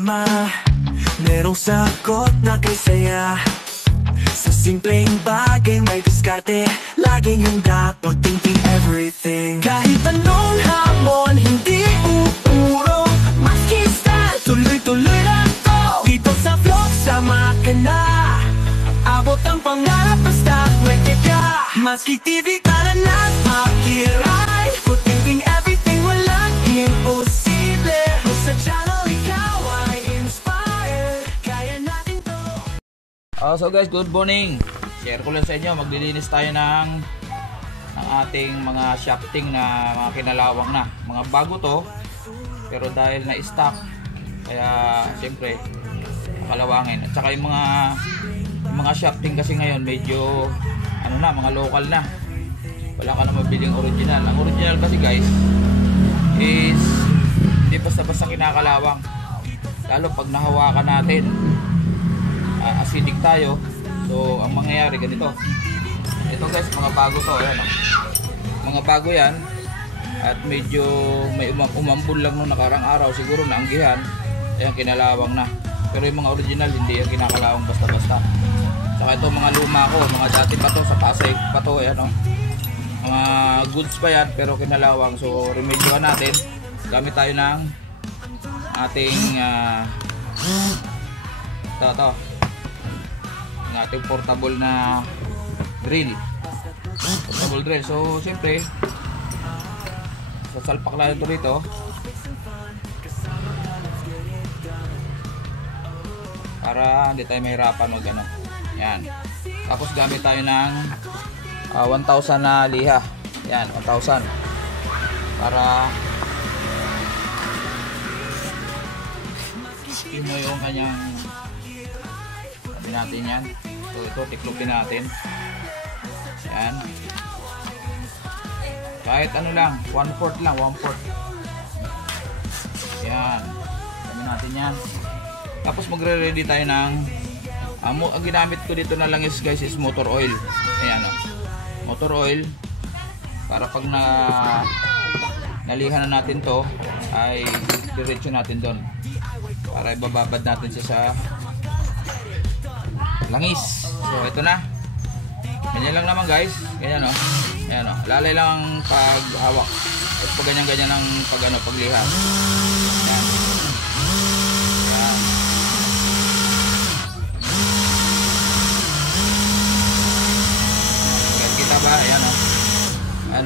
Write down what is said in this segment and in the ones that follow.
problema, merong sagot na kay saya. Sa simpleng bagay may diskarte, laging handa pag-thinking everything. Kahit anong hamon, hindi uurong, maski style, tuloy-tuloy lang to. Dito sa vlog, sama ka na, abot ang pangarap basta pwede ka. Maski TV ka na na't makiray, pag-thinking everything, walang imposible. Sa channel ikaw ay inspired, kaya natin to. So guys, good morning. Share ko lang sa inyo, maglilinis tayo ng ating mga shafting na mga kinalawang na. Mga bago to, pero dahil na stock, kaya siyempre kalawangin. At saka yung mga shafting kasi ngayon medyo ano na, mga local na. Wala ka na mabiling original. Ang original kasi guys is hindi basta-basta kinakalawang. Lalo pag nahawakan natin, acidic tayo. So ang mangyayari ganito. Ito guys, mga bago to. Ayan, mga bago yan. At medyo may umambul lang nung nakarang araw. Siguro naanggihan. Ayan, kinalawang na. Pero yung mga original, hindi yan kinakalawang basta-basta. Saka ito mga luma ko, mga dati pa to, sa Pasay pa to. Ayan, mga goods pa yan, pero kinalawang. So remedyohan natin. Gamit tayo ng ating ito ang ating portable na drill. Portable drill. So siyempre sasalpak lang ito rito para hindi tayo mahirapan mag ano. Yan. Tapos gamit tayo ng 1,000 na liha. Yan, 1,000 para yun mo yung kanyang sabi natin yan. So ito, tiklopin natin. Yan. Kahit ano lang, 1/4 lang, 1/4. Yan. Sabi natin yan. Tapos magre-ready tayo ng ang ginamit ko dito na lang is guys is motor oil. Ayan motor oil para pag nalihan na natin to ay diretso natin doon para ibababad natin siya sa langis. So ito na, ganyan lang naman guys, ganyan ayan lalay lang ang paghawak at pag ganyan ang pagliha. Ayan. Kita ba? Ayan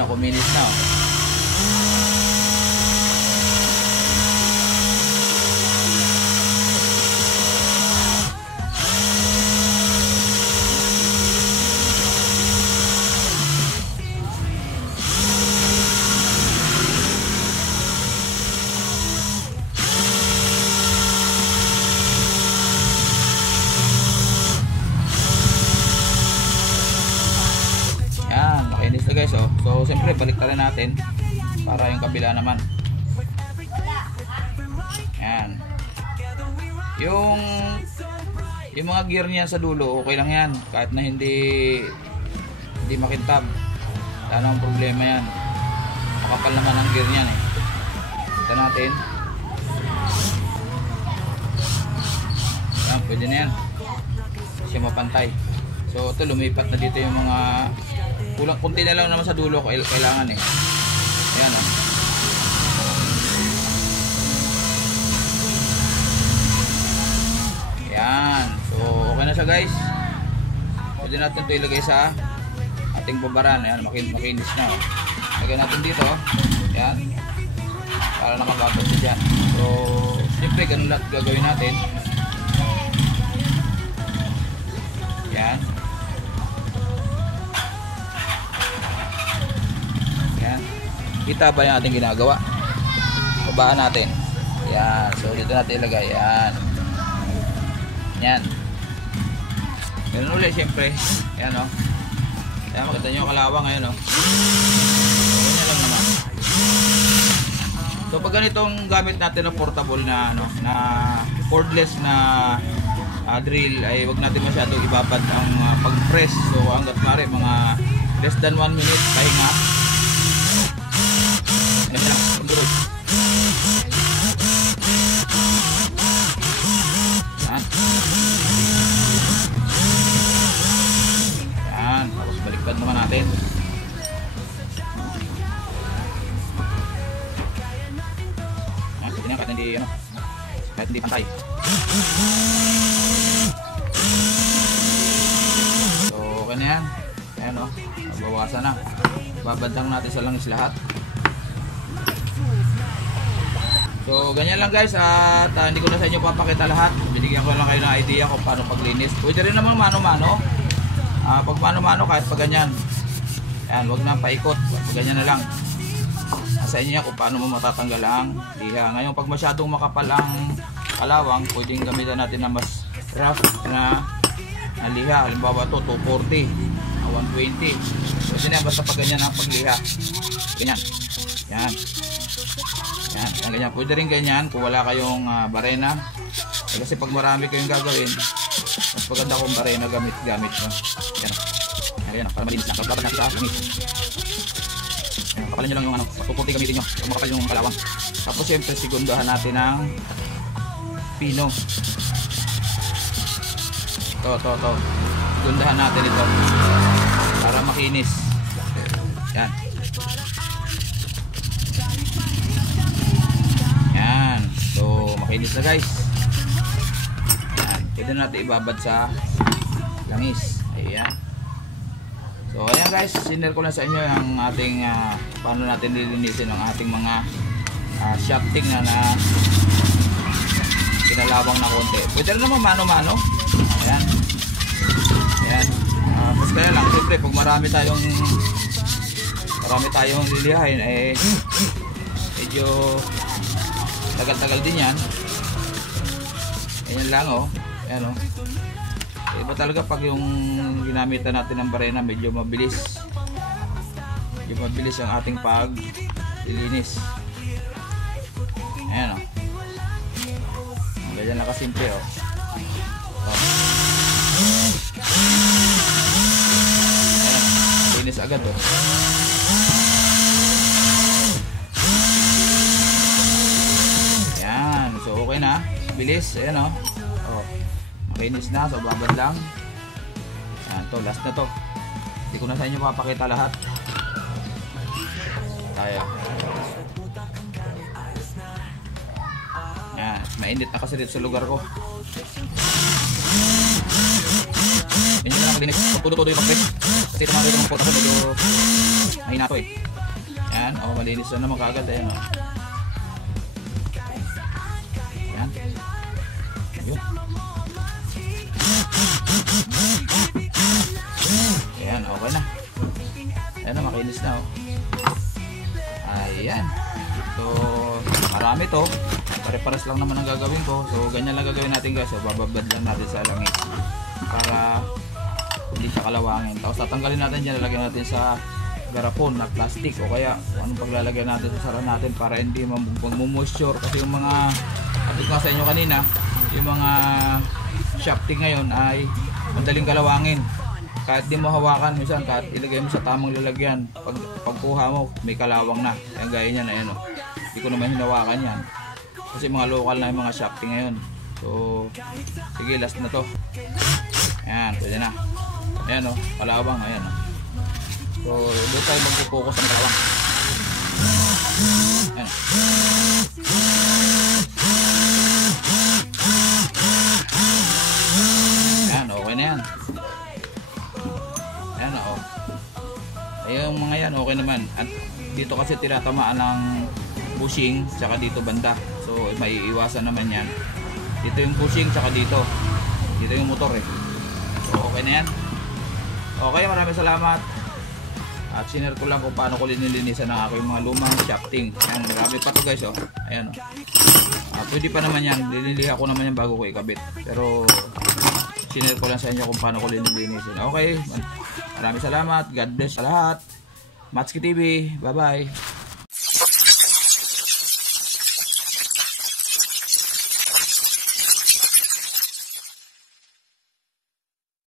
kuminis na guys. So siyempre baliktarin natin para yung kabila naman. Yan. Yung mga gear niya sa dulo okay lang yan kahit na hindi makintab. Ano ang problema yan, makapal naman ang gear niyan Ito natin. Yan, pwede na yan kasi mapantay. So ito lumipat na dito yung mga kulang, kunti na lang naman sa dulo kailangan Ayan Ayan. So okay na siya guys. Pwede natin ito ilagay sa ating babaran. Ayan, makinis na lagyan natin dito. Ayan, para nakababad siya dyan. So siyempre ganun lang gagawin natin. Ayan. Kita ba yung ating ginagawa? Babaan natin. Yan. So dito natin ilagay. Yan. Yan. Ganun ulit siyempre. Yan Kaya makita nyo yung kalawang ngayon So ganyan lang naman. So pag ganitong gamit natin ng portable na na cordless na drill ay wag natin masyadong ibabad ang pag-press. So hanggat maaari mga less than 1 minute pahinga. Agad naman natin. Yan, kahit hindi pantay. So, okay na yan. Ayan o, mabawasan na. Babandang natin sa langis lahat. So, ganyan lang guys. At hindi ko na sa inyo papakita lahat. Binigyan ko lang kayo ng idea kung paano paglinis. Pwede rin naman mano-mano. Pag mano-mano, kahit pag ganyan. Ayan, wag na paikot. Pag ganyan na lang. Sa inyo kung paano mo matatanggal ang liha. Ngayon, pag masyadong makapal ang kalawang, pwedeng gamitan natin na mas rough na liha. Halimbawa ito, 240, 120. Pwede na, basta pag ganyan ang pagliha. Ganyan. Yan. Yan, ganyan. Pwede rin ganyan kung wala kayong barena. Kasi pag marami kayong gagawin, mas maganda kung barena gamit nyo. Yan. Yan, para malinis lang. Kapag natin sa langis. Yan, kapalin nyo lang yung patuputi gamitin nyo. Kung makapal yung kalawang. Tapos siyempre sigundahan natin ng pino. Ito. Sigundahan natin ito. Para makinis. Yan. Yan. So, makinis na guys. Yan. Pwede natin ibabad sa langis. Ayan. So ayan guys, sinare ko lang sa inyo ang ating paano natin lilinisin ang ating mga shafting na kinalawang na konti. Pwede rin naman mano-mano. Ayan. Ayan. Tapos kaya lang, siyempre pag marami tayong lilihain, medyo tagal-tagal din yan. Ayan lang oh. Ayan oh. Iba talaga pag yung ginamitan natin ng barena, medyo mabilis ang ating paglilinis. Ayan o. Ganyan lang kasimple o. Ayan, linis agad o. Ayan, so okay na, bilis. Ayan o. Makinis na, so babad lang. Ayan, to, last na to. Hindi ko na sa inyo papakita lahat. Tayo. Ayan, mainit na kasi dito sa lugar ko. Ganyan na lang malinis. Pagpudo-todo yung papel. Kasi tumari ko ng photo ko, medyo mahina to eh. Ayan, malinis na naman kagad. Ayan o. Ayan. Ayun. Ayan, okay na. Ayan na, makinis na oh. Ayan. So, marami to. Pare-pares lang naman ang gagawin ko. So, ganyan lang gagawin natin guys. So, bababad lang natin sa langis para hindi siya kalawangin. Tapos tatanggalin natin dyan, lalagyan natin sa garapon na plastic o kaya anong paglalagyan natin sa sara natin para hindi mag-moisture. Kasi yung mga atin ko sa inyo kanina, yung mga shafting ngayon ay madaling kalawangin. Kahit di mo hawakan, minsan kahit ilagay mo sa tamang lalagyan, pagkuha mo may kalawang na. Ayan, gaya niyan, ayan o. Hindi ko naman hinawakan yan kasi mga local na yung mga shafting ngayon. So sige, last na to. Ayan, pwede na. Ayan o, kalawang, ayan o. So doon tayo mag-focus ng kalawang. Ayan. Ayan, okay na yan. Ayan o. Ayun mga yan, okay naman. At dito kasi tinatamaan ng bushing, tsaka dito banda. So may iwasan naman yan. Dito yung bushing, tsaka dito yung motor eh. So okay na yan. Okay, maraming salamat. At sinare ko lang kung paano ko linilinisan ang aking mga lumang shafting. Ayan, marami pa to guys oh. Ayan oh. Pwede pa naman yan, liniliha ko naman yan bago ko ikabit. Pero sinare ko lang sa inyo kung paano ko linilinisin. Okay, maraming salamat. God bless sa lahat. Matsuki TV, bye bye.